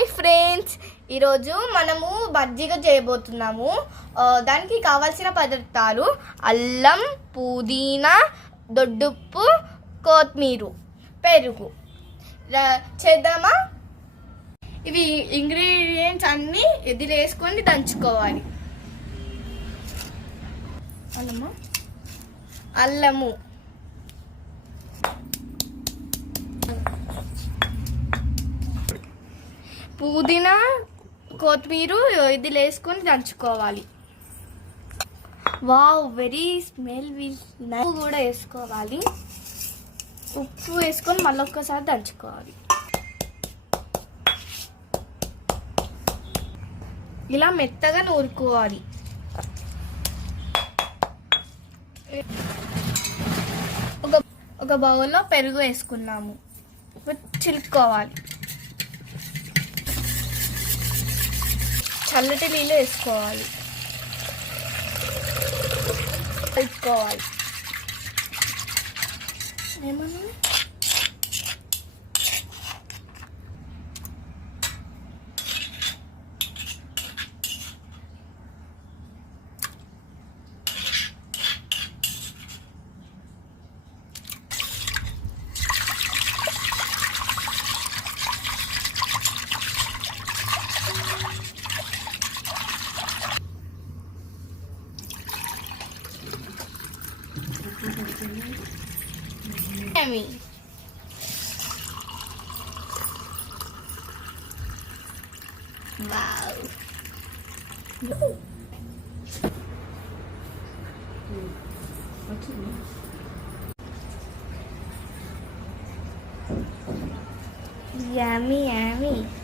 Hi friends. ఈరోజు మనము బజ్జీగా చేయబోతున్నాము. దానికి కావాల్సిన పదార్థాలు అల్లం పుదీనా దొడ్డుప్పు కొత్తిమీర పెరుగు. చేద్దామా? ఇవి ఇంగ్రీడియంట్స్ అన్నీ ఎదిరి వేసుకొని దంచుకోవాలి. అల్లము. అల్లము. పుదీనా కొత్తిమీర ఇది వేసుకొని దంచుకోవాలి. వావ్ వెరీ స్మెల్ ఉప్పు కూడా వేసుకోవాలి. ఉప్పు వేసుకొని మళ్ళీ ఒక్కసారి దంచుకోవాలి. ఇలా మెత్తగా నూరుకోవాలి. ఒక ఒక బౌల్లో పెరుగు వేసుకున్నాము. ఇప్పుడు చిలుక్కోవాలి. చల్లటి నీళ్ళు వేసుకోవాలి. కలుపుకోవాలి ఏమన్నా? আমি Wow. No. Yummy, yummy.